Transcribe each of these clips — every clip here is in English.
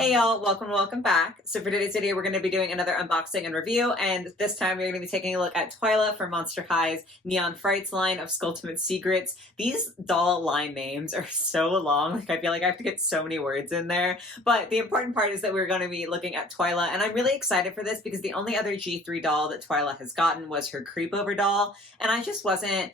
Hey y'all, welcome back. So for today's video, we're going to be doing another unboxing and review, and this time we're going to be taking a look at Twyla from Monster High's Neon Frights line of Skulltimate Secrets. These doll line names are so long, like I feel like I have to get so many words in there, but the important part is that we're going to be looking at Twyla, and I'm really excited for this because the only other G3 doll that Twyla has gotten was her Creepover doll, and I just wasn't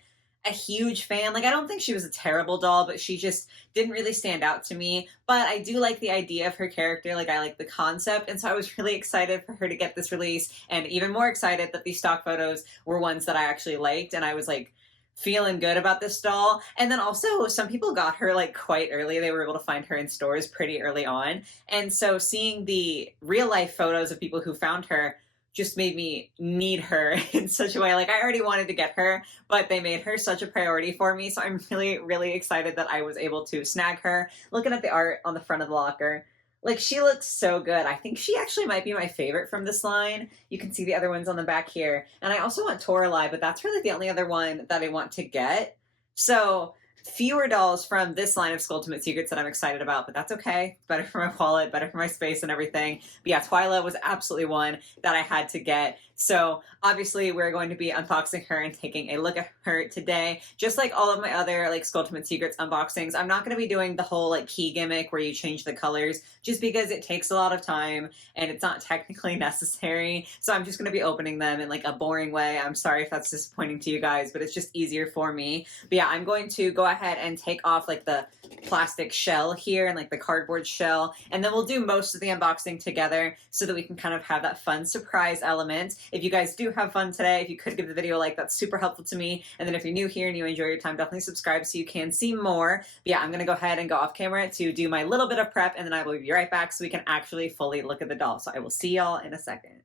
a huge fan. Like, I don't think she was a terrible doll, but she just didn't really stand out to me. But I do like the idea of her character. Like, I like the concept. And so I was really excited for her to get this release, and even more excited that these stock photos were ones that I actually liked. And I was like, feeling good about this doll. And then also some people got her like quite early. They were able to find her in stores pretty early on. And so seeing the real life photos of people who found her just made me need her in such a way. Like, I already wanted to get her, but they made her such a priority for me. So I'm really, really excited that I was able to snag her. Looking at the art on the front of the locker, like, she looks so good. I think she actually might be my favorite from this line. You can see the other ones on the back here. And I also want Toralei, but that's really the only other one that I want to get. So fewer dolls from this line of Skulltimate Secrets that I'm excited about, but that's okay. Better for my wallet, better for my space and everything. But yeah, Twyla was absolutely one that I had to get. So obviously we're going to be unboxing her and taking a look at her today. Just like all of my other like Skulltimate Secrets unboxings, I'm not going to be doing the whole like key gimmick where you change the colors just because it takes a lot of time and it's not technically necessary. So I'm just going to be opening them in like a boring way. I'm sorry if that's disappointing to you guys, but it's just easier for me. But yeah, I'm going to go ahead and take off like the plastic shell here and like the cardboard shell, and then we'll do most of the unboxing together so that we can kind of have that fun surprise element. If you guys do have fun today, if you could give the video a like, that's super helpful to me. And then if you're new here and you enjoy your time, definitely subscribe so you can see more. But yeah, I'm gonna go ahead and go off camera to do my little bit of prep, and then I will be right back so we can actually fully look at the doll. So I will see y'all in a second.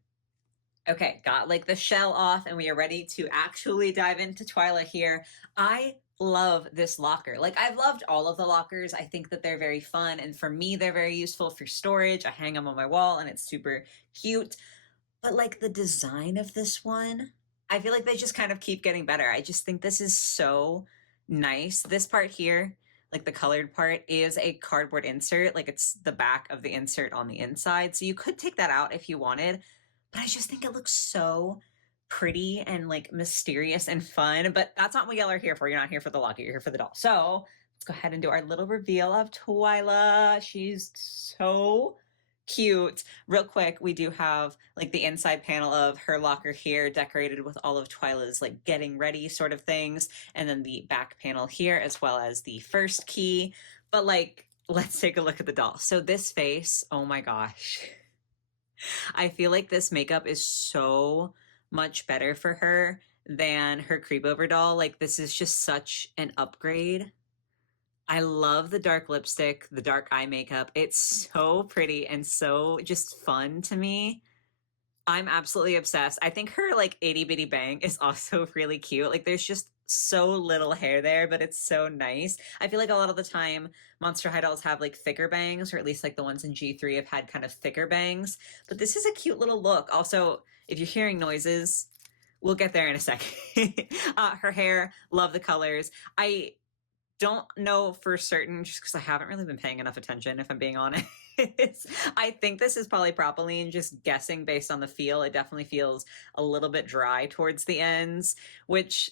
Okay, got like the shell off and we are ready to actually dive into Twyla here. I love this locker. Like, I've loved all of the lockers. I think that they're very fun, and for me they're very useful for storage. I hang them on my wall and it's super cute. But like the design of this one, I feel like they just kind of keep getting better. I just think this is so nice. This part here, like the colored part, is a cardboard insert. Like, it's the back of the insert on the inside. So you could take that out if you wanted, but I just think it looks so pretty and like mysterious and fun. But that's not what y'all are here for. You're not here for the locket, you're here for the doll. So let's go ahead and do our little reveal of Twyla. She's so cute. Real quick, we do have like the inside panel of her locker here decorated with all of Twyla's like getting ready sort of things, and then the back panel here as well as the first key. But like, let's take a look at the doll. So this face, oh my gosh. I feel like this makeup is so much better for her than her Creepover doll. Like, this is just such an upgrade. I love the dark lipstick, the dark eye makeup. It's so pretty and so just fun to me. I'm absolutely obsessed. I think her like itty bitty bang is also really cute. Like, there's just so little hair there, but it's so nice. I feel like a lot of the time Monster High dolls have like thicker bangs, or at least like the ones in G3 have had kind of thicker bangs, but this is a cute little look. Also, if you're hearing noises, we'll get there in a second. Her hair, love the colors. I don't know for certain just because I haven't really been paying enough attention, if I'm being honest. I think this is polypropylene, just guessing based on the feel. It definitely feels a little bit dry towards the ends, which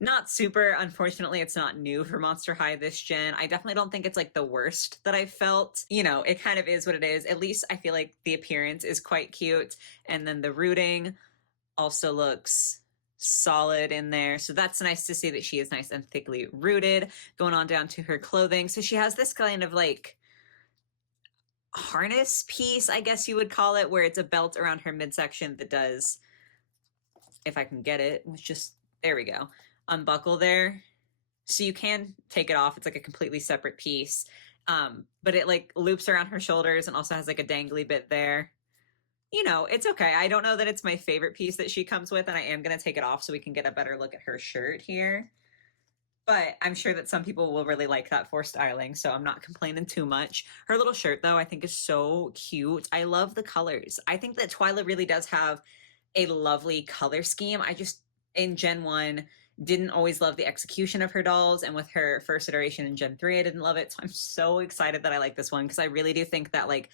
not super. Unfortunately, it's not new for Monster High this gen. I definitely don't think it's like the worst that I've felt. You know, it kind of is what it is. At least I feel like the appearance is quite cute. And then the rooting also looks solid in there. So that's nice to see that she is nice and thickly rooted. Going on down to her clothing. So she has this kind of like harness piece, I guess you would call it, where it's a belt around her midsection that does, if I can get it, which just, there we go, unbuckle there. So you can take it off. It's like a completely separate piece. But it like loops around her shoulders and also has like a dangly bit there. You know, it's okay. I don't know that it's my favorite piece that she comes with, and I am going to take it off so we can get a better look at her shirt here. But I'm sure that some people will really like that for styling, so I'm not complaining too much. Her little shirt, though, I think is so cute. I love the colors. I think that Twyla really does have a lovely color scheme. I just, in Gen 1, didn't always love the execution of her dolls, and with her first iteration in Gen 3, I didn't love it. So I'm so excited that I like this one, because I really do think that, like,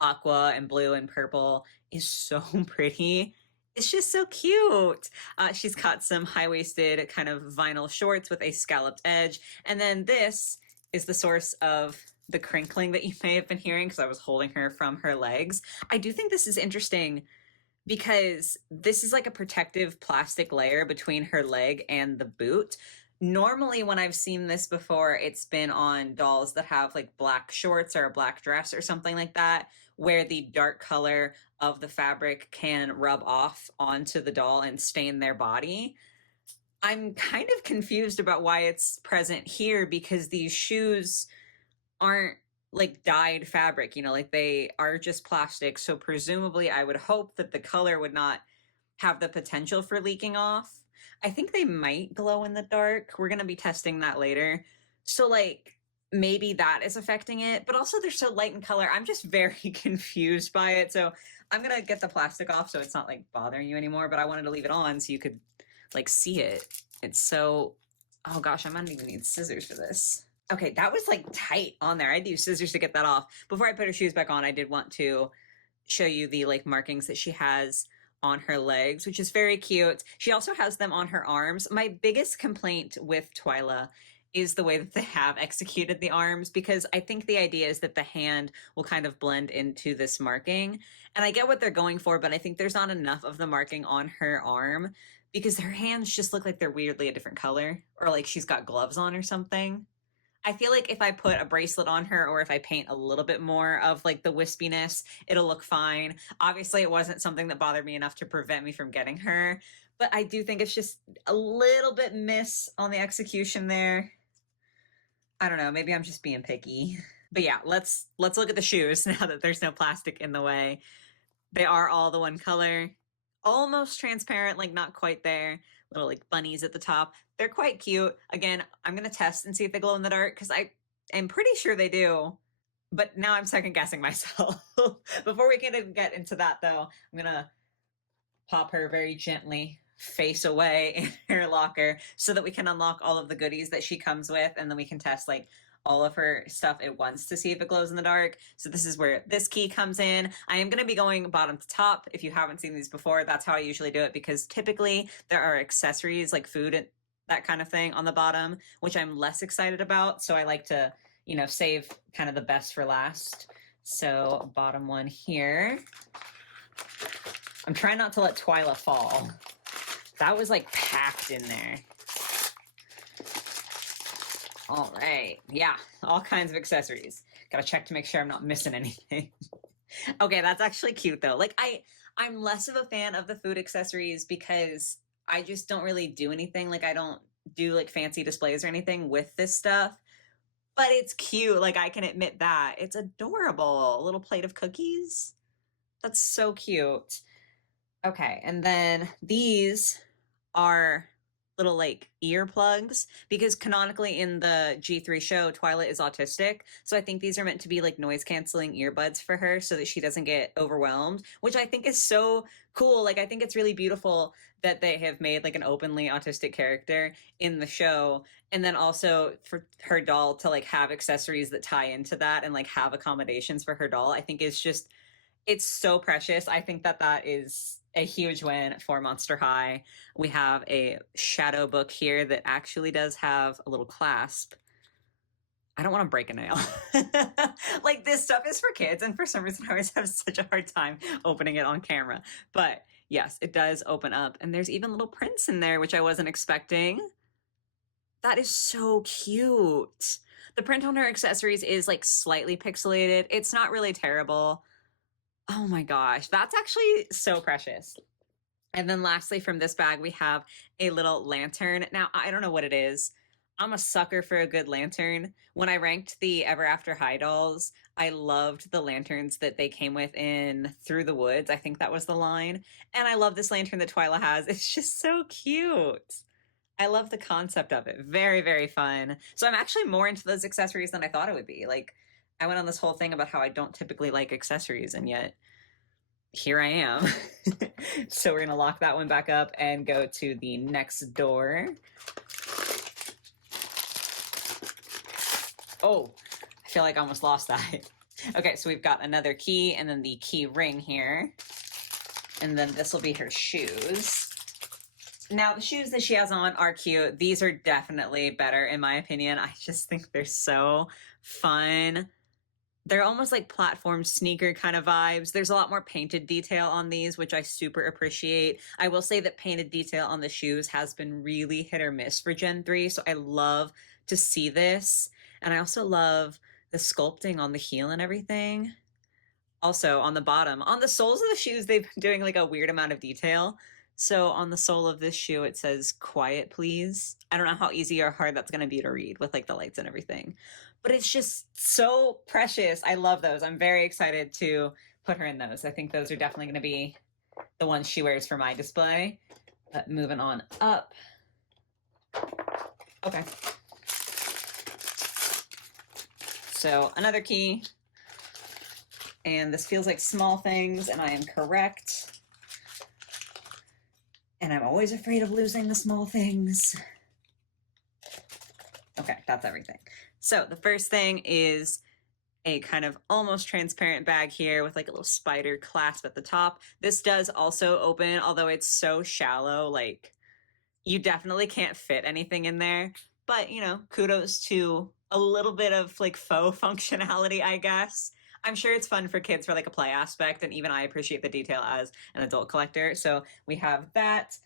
aqua and blue and purple is so pretty. It's just so cute. She's got some high-waisted kind of vinyl shorts with a scalloped edge. And then this is the source of the crinkling that you may have been hearing because I was holding her from her legs. I do think this is interesting because this is like a protective plastic layer between her leg and the boot. Normally, when I've seen this before, it's been on dolls that have like black shorts or a black dress or something like that, where the dark color of the fabric can rub off onto the doll and stain their body. I'm kind of confused about why it's present here because these shoes aren't like dyed fabric, you know, like they are just plastic. So presumably I would hope that the color would not have the potential for leaking off. I think they might glow in the dark. We're going to be testing that later. So like maybe that is affecting it, but also they're so light in color. I'm just very confused by it. So I'm going to get the plastic off so it's not like bothering you anymore, but I wanted to leave it on so you could like see it. It's so, oh gosh, I might even need scissors for this. Okay, that was like tight on there. I had to use scissors to get that off. Before I put her shoes back on, I did want to show you the like markings that she has on her legs, which is very cute. She also has them on her arms. My biggest complaint with Twyla is the way that they have executed the arms, because I think the idea is that the hand will kind of blend into this marking. And I get what they're going for, but I think there's not enough of the marking on her arm because her hands just look like they're weirdly a different color, or like she's got gloves on or something. I feel like if I put a bracelet on her or if I paint a little bit more of like the wispiness, it'll look fine. Obviously, it wasn't something that bothered me enough to prevent me from getting her, but I do think it's just a little bit miss on the execution there. I don't know, maybe I'm just being picky. But yeah, let's look at the shoes now that there's no plastic in the way. They are all the one color, almost transparent, like not quite there. Little like bunnies at the top. They're quite cute. Again, I'm going to test and see if they glow in the dark because I am pretty sure they do. But now I'm second guessing myself. Before we can even get into that though, I'm going to pop her very gently face away in her locker so that we can unlock all of the goodies that she comes with, and then we can test like all of her stuff at once to see if it glows in the dark. So this is where this key comes in. I am going to be going bottom to top. If you haven't seen these before, that's how I usually do it because typically there are accessories like food and that kind of thing on the bottom, which I'm less excited about. So I like to, you know, save kind of the best for last. So bottom one here. I'm trying not to let Twyla fall. That was like packed in there. All right. Yeah, all kinds of accessories. Gotta check to make sure I'm not missing anything. Okay, that's actually cute though. Like I'm less of a fan of the food accessories because I just don't really do anything. Like I don't do like fancy displays or anything with this stuff. But it's cute. Like I can admit that. It's adorable. A little plate of cookies. That's so cute. Okay, and then these are little like earplugs because canonically in the G3 show, Twyla is autistic. So I think these are meant to be like noise canceling earbuds for her so that she doesn't get overwhelmed, which I think is so cool. Like I think it's really beautiful that they have made like an openly autistic character in the show. And then also for her doll to like have accessories that tie into that and like have accommodations for her doll, I think is just, it's so precious. I think that that is a huge win for Monster High. We have a shadow book here that actually does have a little clasp. I don't want to break a nail. Like this stuff is for kids, and for some reason I always have such a hard time opening it on camera. But yes, it does open up, and there's even little prints in there, which I wasn't expecting. That is so cute. The print on her accessories is like slightly pixelated. It's not really terrible. Oh my gosh, that's actually so precious. And then lastly from this bag, we have a little lantern. Now, I don't know what it is. I'm a sucker for a good lantern. When I ranked the Ever After High dolls, I loved the lanterns that they came with in Through the Woods. I think that was the line. And I love this lantern that Twyla has. It's just so cute. I love the concept of it. Very, very fun. So I'm actually more into those accessories than I thought it would be. Like, I went on this whole thing about how I don't typically like accessories, and yet here I am. So we're going to lock that one back up and go to the next door. Oh, I feel like I almost lost that. Okay, so we've got another key and then the key ring here. And then this will be her shoes. Now, the shoes that she has on are cute. These are definitely better, in my opinion. I just think they're so fun. They're almost like platform sneaker kind of vibes. There's a lot more painted detail on these, which I super appreciate. I will say that painted detail on the shoes has been really hit or miss for Gen 3, so I love to see this. And I also love the sculpting on the heel and everything. Also, on the bottom, on the soles of the shoes, they've been doing like a weird amount of detail. So on the sole of this shoe, it says "Quiet, please." I don't know how easy or hard that's going to be to read with like the lights and everything, but it's just so precious. I love those. I'm very excited to put her in those. I think those are definitely going to be the ones she wears for my display. But moving on up. Okay. So another key. And this feels like small things, and I am correct. And I'm always afraid of losing the small things. Okay, that's everything. So the first thing is a kind of almost transparent bag here with like a little spider clasp at the top. This does also open, although it's so shallow, like you definitely can't fit anything in there. But, you know, kudos to a little bit of like faux functionality, I guess. I'm sure it's fun for kids for like a play aspect, and even I appreciate the detail as an adult collector. So we have that,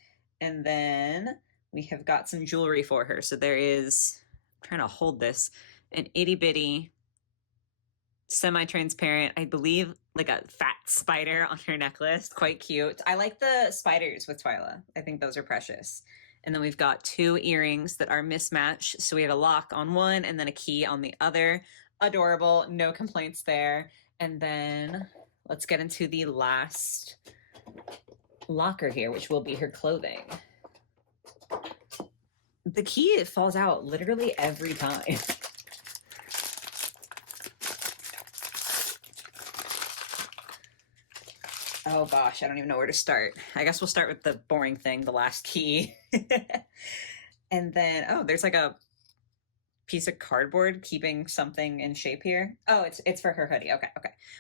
and then we have got some jewelry for her. So there is, I'm trying to hold this, an itty bitty, semi-transparent, I believe like a fat spider on her necklace. Quite cute. I like the spiders with Twyla. I think those are precious. And then we've got 2 earrings that are mismatched. So we have a lock on one and then a key on the other. Adorable, no complaints there. And then let's get into the last locker here, which will be her clothing. The key, it falls out literally every time. Oh gosh, I don't even know where to start. I guess we'll start with the boring thing, the last key. And then, oh, there's like a piece of cardboard keeping something in shape here. Oh, it's for her hoodie. Okay.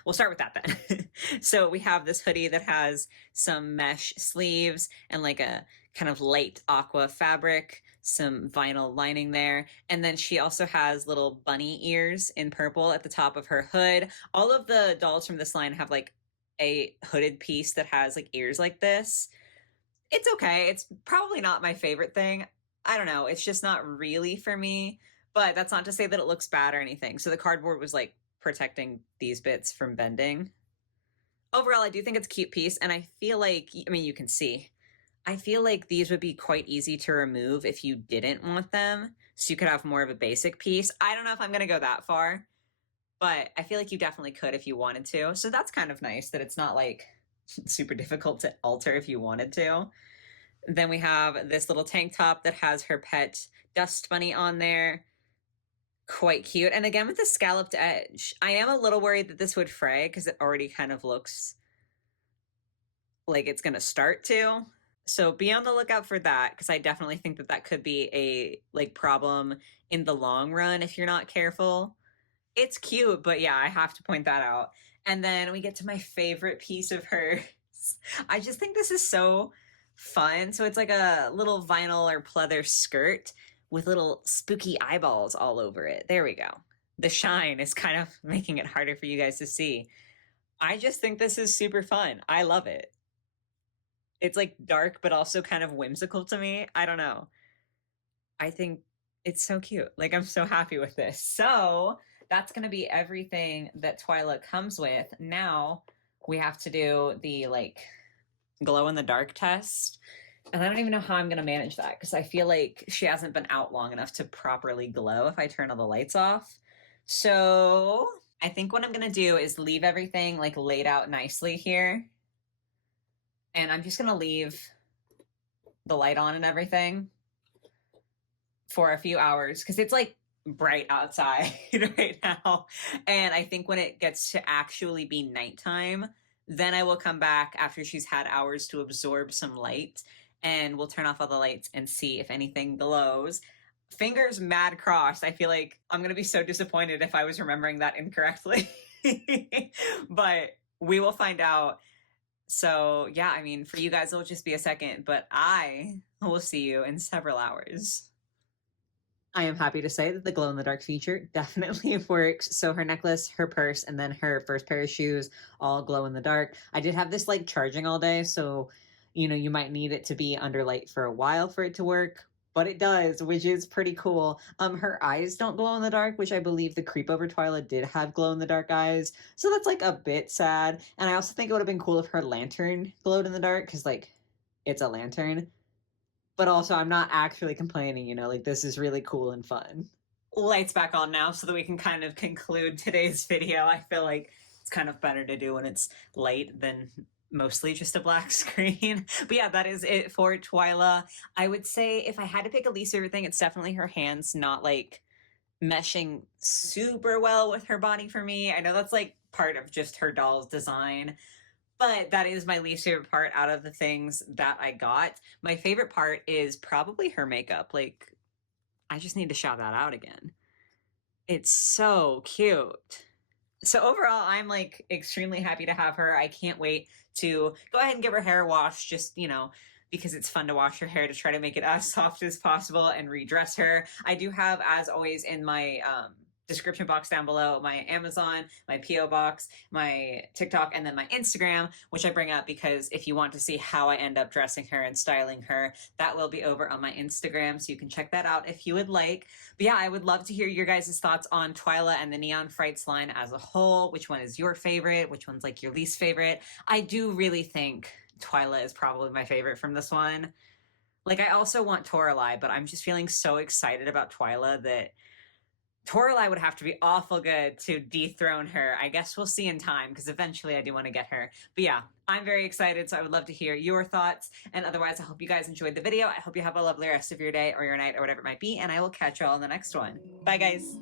We'll start with that then. So we have this hoodie that has some mesh sleeves and like a kind of light aqua fabric, some vinyl lining there. And then she also has little bunny ears in purple at the top of her hood. All of the dolls from this line have like a hooded piece that has like ears like this. It's okay. It's probably not my favorite thing. I don't know. It's just not really for me. But that's not to say that it looks bad or anything. So the cardboard was like protecting these bits from bending. Overall, I do think it's a cute piece. And I feel like, I mean, you can see, I feel like these would be quite easy to remove if you didn't want them. So you could have more of a basic piece. I don't know if I'm going to go that far, but I feel like you definitely could if you wanted to. So that's kind of nice that it's not like super difficult to alter if you wanted to. Then we have this little tank top that has her pet dust bunny on there. Quite cute. And again, with the scalloped edge, I am a little worried that this would fray because it already kind of looks like it's going to start to. So be on the lookout for that, because I definitely think that that could be a like problem in the long run if you're not careful. It's cute, but yeah, I have to point that out. And then we get to my favorite piece of hers. I just think this is so fun. So it's like a little vinyl or pleather skirt with little spooky eyeballs all over it. There we go. The shine is kind of making it harder for you guys to see. I just think this is super fun. I love it. It's like dark, but also kind of whimsical to me. I don't know. I think it's so cute. Like, I'm so happy with this. So that's going to be everything that Twyla comes with. Now we have to do the like glow in the dark test. And I don't even know how I'm going to manage that, because I feel like she hasn't been out long enough to properly glow if I turn all the lights off. So I think what I'm going to do is leave everything like laid out nicely here. And I'm just going to leave the light on and everything for a few hours, because it's like bright outside right now. And I think when it gets to actually be nighttime, then I will come back after she's had hours to absorb some light, and we'll turn off all the lights and see if anything glows. Fingers mad crossed. I feel like I'm going to be so disappointed if I was remembering that incorrectly. But we will find out. So, yeah, I mean, for you guys, it'll just be a second, but I will see you in several hours. I am happy to say that the glow in the dark feature definitely works. So her necklace, her purse, and then her first pair of shoes all glow in the dark. I did have this like charging all day, so you might need it to be under light for a while for it to work, but it does, which is pretty cool. Her eyes don't glow in the dark, which I believe the creep over Twyla did have glow in the dark eyes. So that's like a bit sad. And I also think it would have been cool if her lantern glowed in the dark, because like it's a lantern. But also, I'm not actually complaining, like this is really cool and fun. Lights back on now so that we can kind of conclude today's video. I feel like it's kind of better to do when it's light than mostly just a black screen. But yeah, that is it for Twyla. I would say if I had to pick a least favorite thing, it's definitely her hands not like meshing super well with her body for me. I know that's like part of just her doll's design, but that is my least favorite part out of the things that I got. My favorite part is probably her makeup. Like, I just need to shout that out again. It's so cute. So overall, I'm like extremely happy to have her. I can't wait to go ahead and give her hair a wash, just, because it's fun to wash her hair to try to make it as soft as possible and redress her. I do have, as always, in my description box down below, my Amazon, my PO box, my TikTok, and then my Instagram, which I bring up because if you want to see how I end up dressing her and styling her, that will be over on my Instagram, so you can check that out if you would like. But yeah, I would love to hear your guys' thoughts on Twyla and the Neon Frights line as a whole. Which one is your favorite? Which one's like your least favorite? I do really think Twyla is probably my favorite from this one. Like, I also want Toralei, but I'm just feeling so excited about Twyla that Toralei would have to be awful good to dethrone her. I guess we'll see in time, because eventually I do want to get her. But yeah, I'm very excited, so I would love to hear your thoughts. And otherwise, I hope you guys enjoyed the video. I hope you have a lovely rest of your day or your night or whatever it might be, and I will catch you all in the next one. Bye, guys.